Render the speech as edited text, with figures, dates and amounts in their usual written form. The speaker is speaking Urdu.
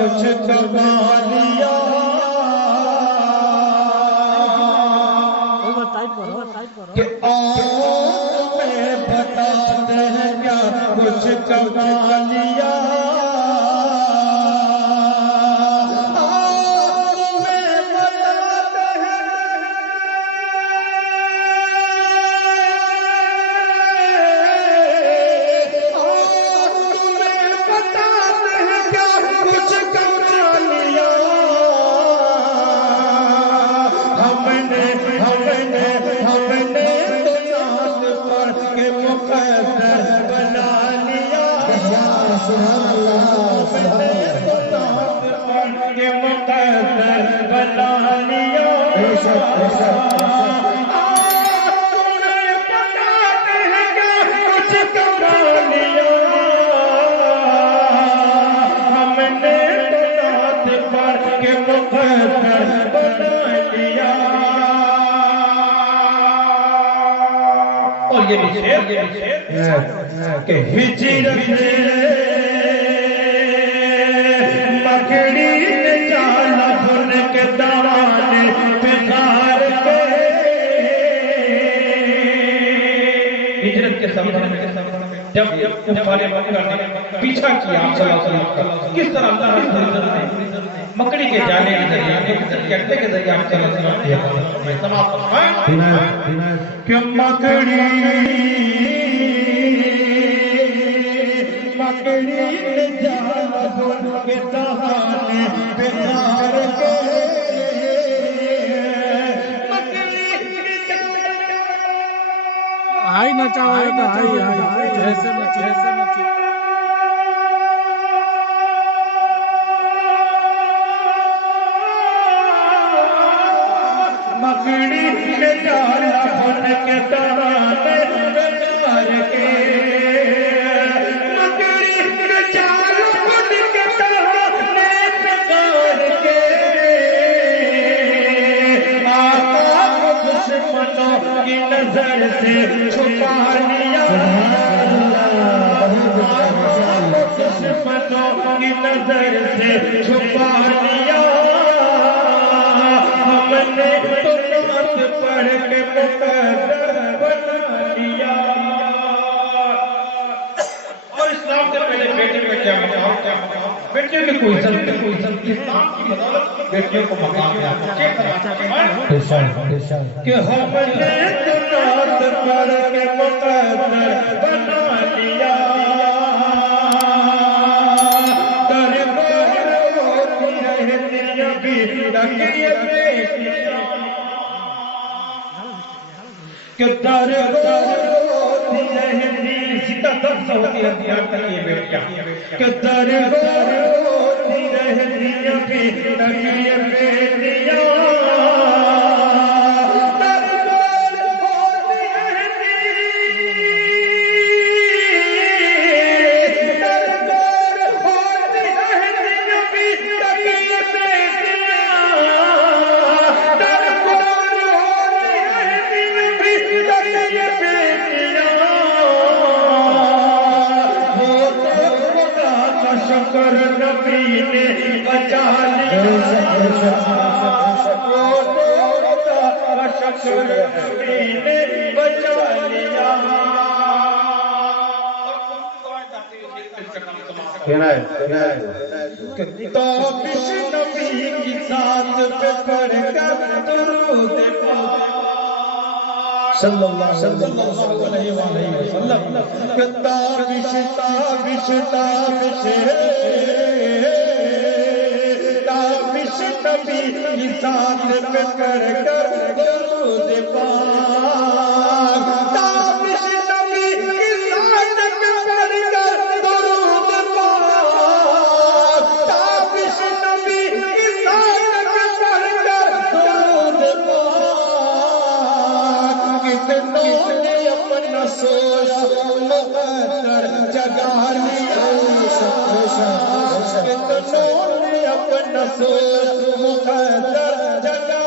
کچھ قوالیاں کہ آؤ میں بتاتے ہیں کیا کچھ قوالیاں سبحان اللہ سبحان اللہ کے مقدر بنا لیا بے شک بے شک تمہیں بتاتے ہیں کیا کچھ قوالیاں ہم نے بات پر کے مقدر بنا لیا اور یہ بھی شعر کہ ہجرت مکڑی نے جالا بن کے دانے بگار کے ہجرت کے سفر میں جب کفار مکہ نے پیچھا کیا آپ صلی اللہ علیہ وسلم کا کس طرح اللہ رب العزت نے مکڑی کے جانے کے ذریعے کہتے کے ذریعے آپ صلی اللہ علیہ وسلم تمام فرمائیں کہ مکڑی نے جالا بن کے دانے بگار کے آئی نچاؤ آئی ایسے نچے مکڑی نے جالا بن کے دانے بگار کے کی نظر سے چھپا لیا دشمنوں کی نظر سے چھپا لیا ہم نے تو نعت پڑھ کے مقدر بنا لیا اور اسلام سے پہلے بیٹے میں کیا مقام بیٹے کے کوئی عزت اسلام کی بدولت بیٹے کو مقام دیا کہ ہم نے نعت پڑھ کے مقدر بنا لیا دربار ہوتی رہتی ابھی تک یہ بیٹیاں کہ دربار ہوتی رہتی سیدھا دب ہوتی رہتی اب تک یہ بیٹیاں کہ دربار ہوتی رہتی ابھی تک یہ بیٹیاں شکر نبی نے بچا لیا شکر نبی نے بچا لیا تابش نبی کی ساتھ پہ پڑھ کر درود پاک صلی اللہ علیہ وسلم تابش تابش تابش تابش نبی کی ساتھ پہ پڑھ کر درود پاک تابش نبی کی ساتھ پہ پڑھ کر درود پاک تابش نبی کی ساتھ پہ پڑھ کر درود پاک کتنوں نے اپنا سویا مقدر جگا لیا کتنوں نے اپنا سویا مقدر جگا